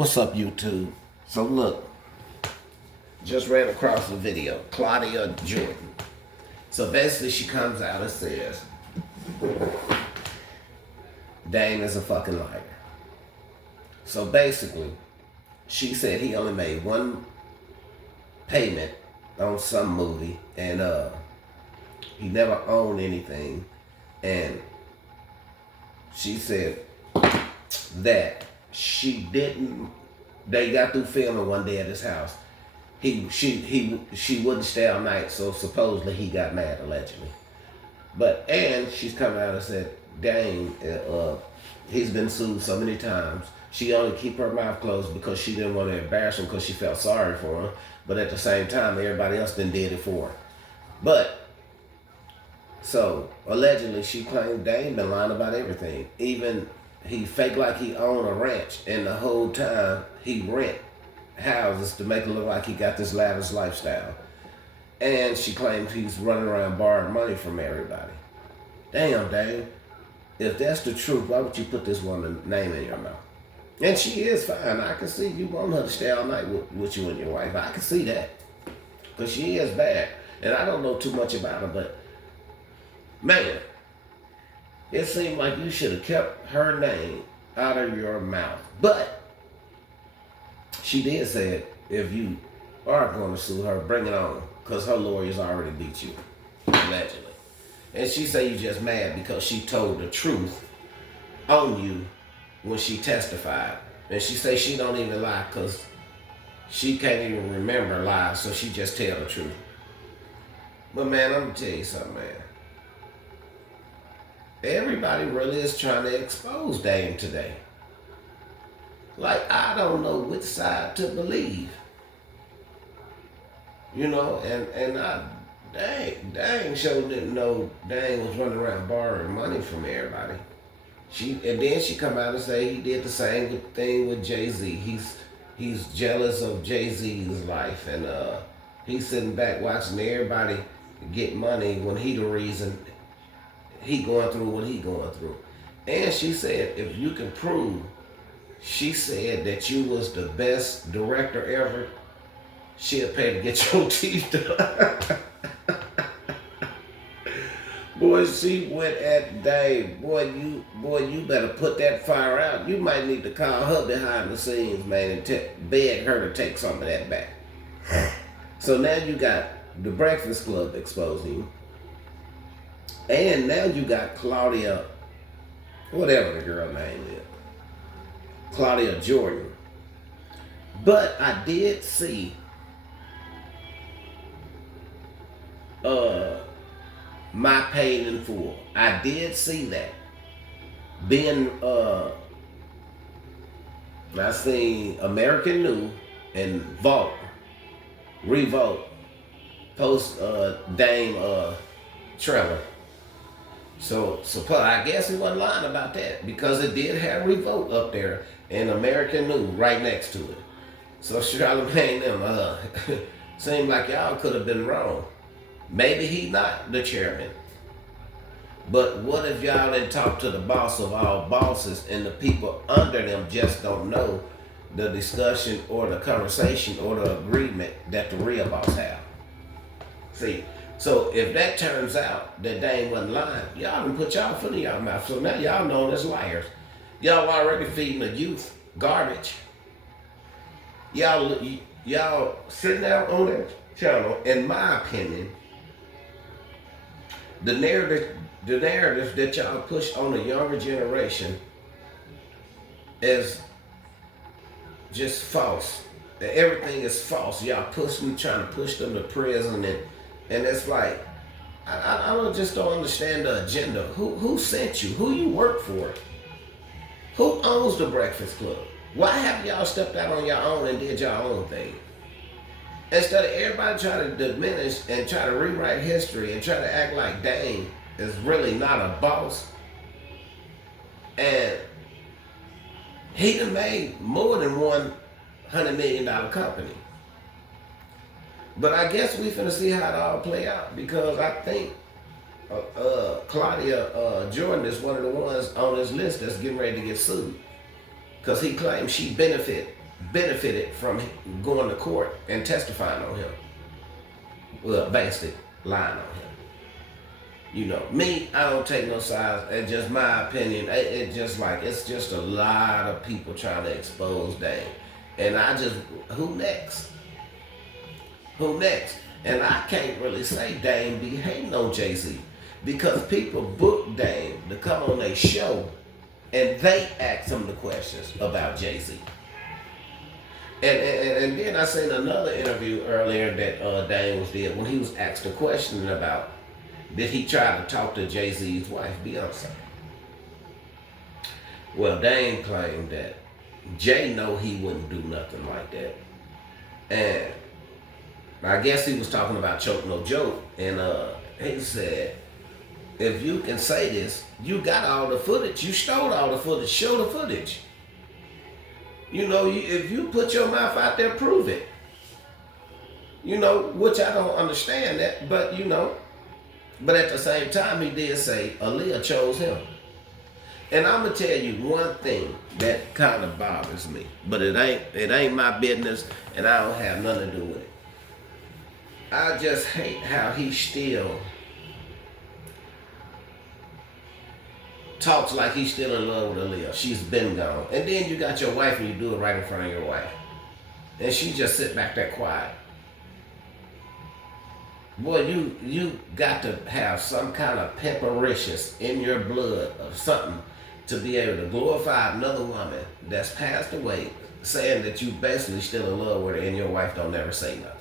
What's up, YouTube? So look, just ran across the video, Claudia Jordan. So basically she comes out and says, Dame is a fucking liar. So basically, she said he only made one payment on some movie and he never owned anything. And she said that they got through filming one day at his house. She wouldn't stay all night, so supposedly he got mad, allegedly. And she's coming out and said, dang, he's been sued so many times. She only keep her mouth closed because she didn't want to embarrass him because she felt sorry for him. But at the same time, everybody else done did it for her. So allegedly she claimed Dame been lying about everything. Even he faked like he owned a ranch, and the whole time he rent houses to make it look like he got this lavish lifestyle. And she claims he's running around borrowing money from everybody. Damn, Dame. If that's the truth, why would you put this woman's name in your mouth? And she is fine. I can see you want her to stay all night with you and your wife. I can see that. Because she is bad. And I don't know too much about her, but man, it seemed like you should have kept her name out of your mouth. But she did say, if you are going to sue her, bring it on. Because her lawyers already beat you, allegedly. And she say you just mad because she told the truth on you when she testified. And she say she don't even lie because she can't even remember lies, so she just tell the truth. But man, I'm going to tell you something, man. Everybody really is trying to expose Dame today. Like, I don't know which side to believe. You know, and I, Dang sure didn't know Dang was running around borrowing money from everybody. And then she come out and say he did the same thing with Jay-Z. He's jealous of Jay-Z's life, and he's sitting back watching everybody get money when he the reason he going through what he going through. And she said, if you can prove, she said that you was the best director ever, she'll pay to get your teeth done. Boy, she went at Dave. Boy, you better put that fire out. You might need to call her behind the scenes, man, and beg her to take some of that back. So now you got the Breakfast Club exposing you. And now you got Claudia, whatever the girl name is, Claudia Jordan. But I did see My Paid in Full. I did see that. I seen American New and Revolt post Dame trailer. So I guess he wasn't lying about that because it did have Revolt up there and American New right next to it. So Charlamagne them seemed like y'all could have been wrong. Maybe he not the chairman. But what if y'all didn't talk to the boss of all bosses and the people under them just don't know the discussion or the conversation or the agreement that the real boss have? See, so if that turns out that Dame wasn't lying, y'all done put y'all foot in y'all mouth. So now y'all known as liars. Y'all already feeding the youth garbage. Y'all sitting out on that channel, in my opinion, the narrative that y'all push on the younger generation is just false. Everything is false. Y'all trying to push them to prison, and it's like, I don't understand the agenda. Who sent you? Who you work for? Who owns the Breakfast Club? Why have y'all stepped out on your own and did your own thing? Instead of everybody trying to diminish and try to rewrite history and try to act like Dame is really not a boss. And he done made more than $100 million company. But I guess we finna see how it all play out, because I think Claudia Jordan is one of the ones on his list that's getting ready to get sued. Because he claims she benefit benefited from going to court and testifying on him. Well, basically lying on him. You know, me, I don't take no sides. It's just my opinion. It's just a lot of people trying to expose Dame. And who next? Who next? And I can't really say Dame be hating on Jay-Z because people book Dame to come on their show and they ask him the questions about Jay-Z. And then I seen another interview earlier that Dame did when he was asked a question about did he try to talk to Jay-Z's wife, Beyonce. Well, Dame claimed that Jay know he wouldn't do nothing like that. And I guess he was talking about Choke No Joke. And he said, if you can say this, you got all the footage. You stole all the footage. Show the footage. You know, if you put your mouth out there, prove it. You know, which I don't understand that, but you know. But at the same time, he did say Aaliyah chose him. And I'm gonna tell you one thing that kind of bothers me, but it ain't my business, and I don't have nothing to do with it. I just hate how he still talks like he's still in love with Aaliyah. She's been gone. And then you got your wife and you do it right in front of your wife. And she just sit back there quiet. Boy, you got to have some kind of peppericious in your blood or something to be able to glorify another woman that's passed away, saying that you basically still in love with her and your wife don't never say nothing.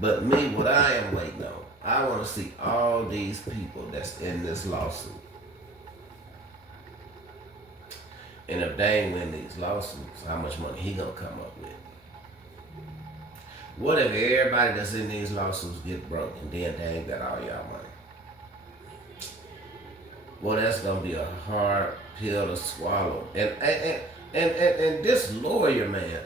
But me, what I am waiting on, I want to see all these people that's in this lawsuit. And if they ain't win these lawsuits, how much money he gonna come up with? What if everybody that's in these lawsuits get broke and then they ain't got all y'all money? Well, that's gonna be a hard pill to swallow. And this lawyer, man,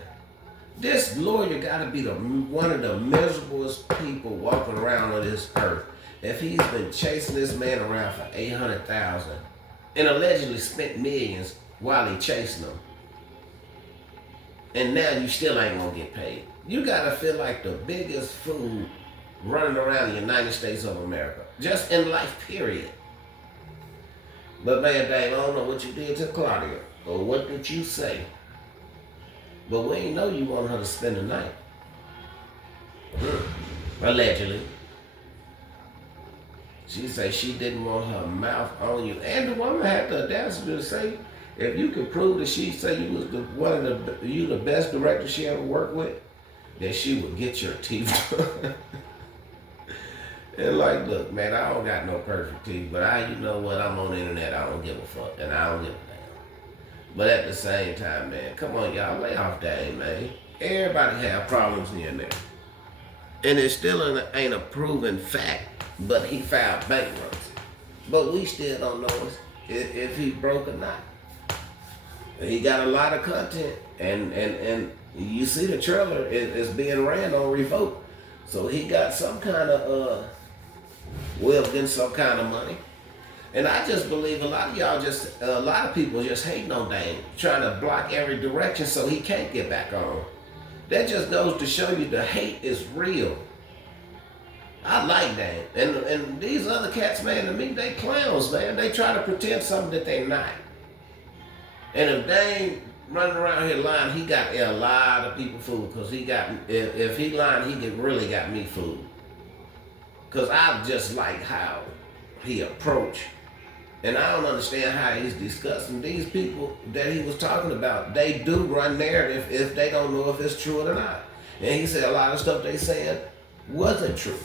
this lawyer gotta be one of the miserablest people walking around on this earth. If he's been chasing this man around for $800,000 and allegedly spent millions while he chasing them, and now you still ain't gonna get paid. You gotta feel like the biggest fool running around the United States of America, just in life, period. But man, Dave, I don't know what you did to Claudia, or what did you say, but we ain't know you wanted her to spend the night. Allegedly. She said she didn't want her mouth on you, and the woman had the audacity to say, if you could prove that she said you was the best director she ever worked with, then she would get your teeth. And like, look, man, I don't got no perfect teeth, but you know what? I'm on the internet. I don't give a fuck, and I don't give a damn. But at the same time, man, come on, y'all, lay off Dame, man. Everybody have problems here and there, and it still ain't a proven fact. But he filed bankruptcy, but we still don't know if he broke or not. He got a lot of content, and you see the trailer is being ran on Revoke, so he got some kind of getting some kind of money. And I just believe a lot of people just hating on Dame, trying to block every direction so he can't get back on. That just goes to show you the hate is real. I like Dame, and these other cats, man, to me they clowns, man. They try to pretend something that they not. And if Dame running around here lying, he got a lot of people fooled. Because if he lying, he really got me fooled. Because I just like how he approached. And I don't understand how he's discussing these people that he was talking about. They do run narrative if they don't know if it's true or not. And he said a lot of stuff they said wasn't true.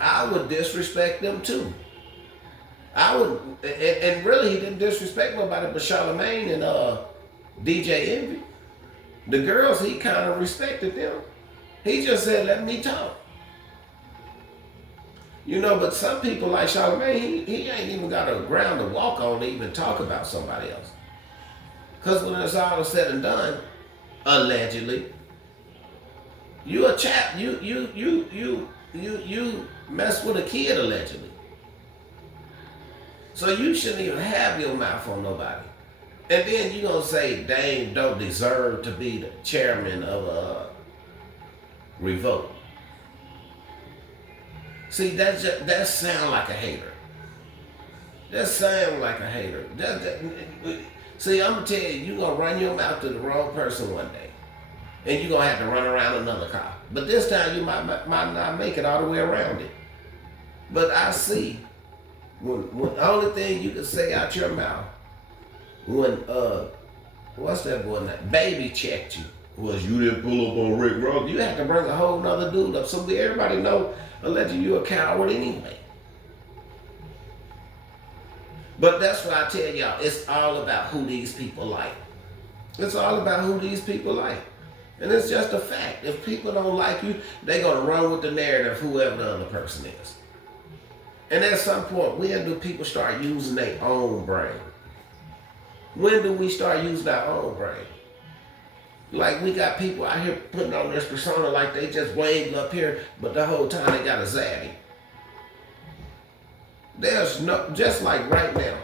I would disrespect them too. I would, and really he didn't disrespect nobody but Charlamagne and DJ Envy. The girls, he kind of respected them. He just said, let me talk. You know, but some people like Charlamagne, he ain't even got a ground to walk on to even talk about somebody else. Because when it's all said and done, allegedly, you a chap, you mess with a kid allegedly. So you shouldn't even have your mouth on nobody. And then you gonna say Dame don't deserve to be the chairman of a revolt. See, that sound like a hater. That sound like a hater. See, I'm gonna tell you, you gonna run your mouth to the wrong person one day, and you gonna have to run around another car. But this time you might not make it all the way around it. But I see when the only thing you can say out your mouth when what's that boy name? Baby checked you was you didn't pull up on Rick Ross. You have to bring a whole nother dude up. So everybody know allegedly you a coward anyway. But that's why I tell y'all, it's all about who these people like. It's all about who these people like. And it's just a fact. If people don't like you, they're going to run with the narrative of whoever the other person is. And at some point, when do people start using their own brain? When do we start using our own brain? Like we got people out here putting on this persona like they just waving up here, but the whole time they got a zaddy. There's no, just like right now,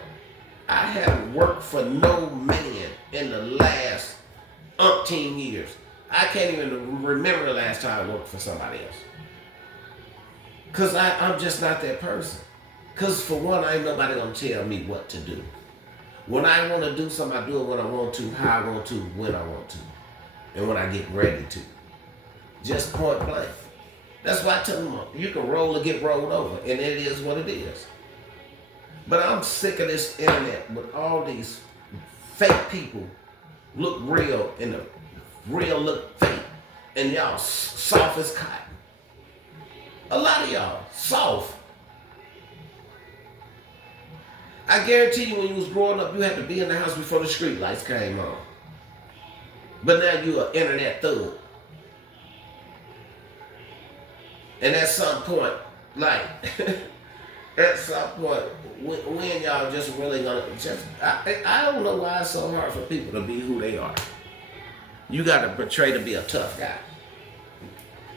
I haven't worked for no man in the last umpteen years. I can't even remember the last time I worked for somebody else. Because I'm just not that person. Because for one, ain't nobody going to tell me what to do. When I want to do something, I do it when I want to, how I want to, when I want to, and when I get ready to. Just point blank. That's why I tell them, you can roll or get rolled over, and it is what it is. But I'm sick of this internet with all these fake people look real and the real look fake. And y'all soft as cotton. A lot of y'all soft. I guarantee you when you was growing up, you had to be in the house before the street lights came on. But now you an internet thug. And at some point, like, at some point, when y'all just really gonna I don't know why it's so hard for people to be who they are. You gotta portray to be a tough guy.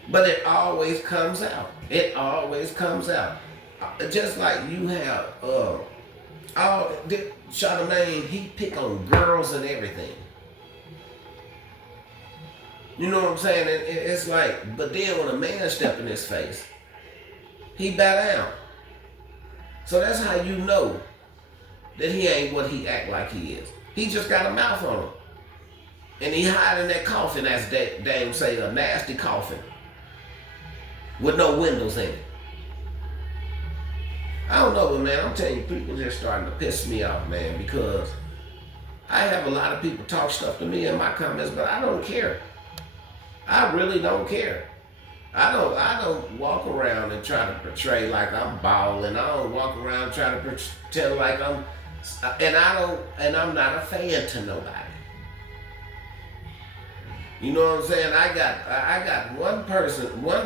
But it always comes out. It always comes out. Just like you have, Charlamagne, he pick on girls and everything. You know what I'm saying? It's like, but then when a man step in his face, he bow down. So that's how you know that he ain't what he act like he is. He just got a mouth on him. And he hiding that coffin, as Dame say, a nasty coffin. With no windows in it. I don't know, but man, I'm telling you, people just starting to piss me off, man, because I have a lot of people talk stuff to me in my comments, but I don't care. I really don't care. I don't walk around and try to portray like I'm balling. I don't walk around trying to pretend like I'm I'm not a fan to nobody. You know what I'm saying? I got one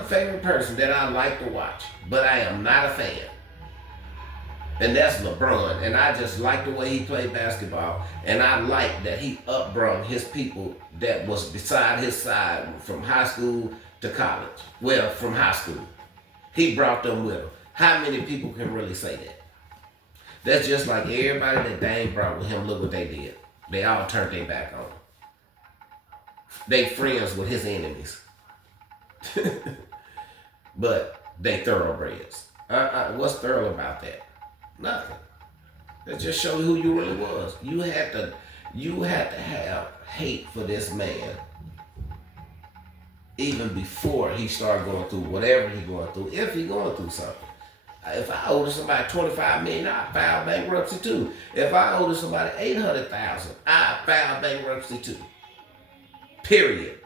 favorite person that I like to watch, but I am not a fan. And that's LeBron. And I just like the way he played basketball. And I like that he upbrung his people that was beside his side from high school to college. Well, from high school. He brought them with him. How many people can really say that? That's just like everybody that Dame brought with him, look what they did. They all turned their back on him. They friends with his enemies. But they thoroughbreds. What's thorough about that? Nothing. That just shows who you really was. You had to have hate for this man even before he started going through whatever he's going through, if he's going through something. If I owed somebody $25 million, I file bankruptcy too. If I owed somebody $800,000, I file bankruptcy too. Period.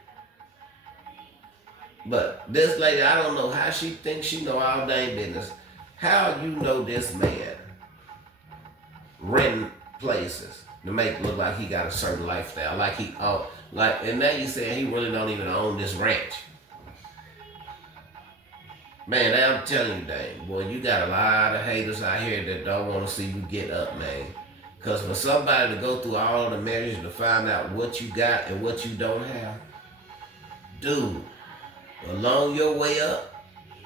But this lady, I don't know how she thinks she know all dang business. How you know this man renting places to make it look like he got a certain lifestyle, like and now you saying he really don't even own this ranch. Man, I'm telling you, Dave, boy, you got a lot of haters out here that don't want to see you get up, man. Because for somebody to go through all the measures to find out what you got and what you don't have, dude, along your way up,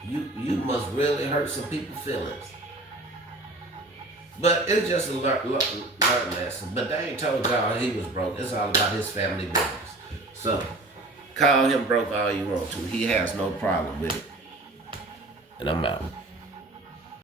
you must really hurt some people's feelings. But it's just a learn lesson. But they ain't told y'all he was broke. It's all about his family business. So call him broke all you want to. He has no problem with it. And I'm out.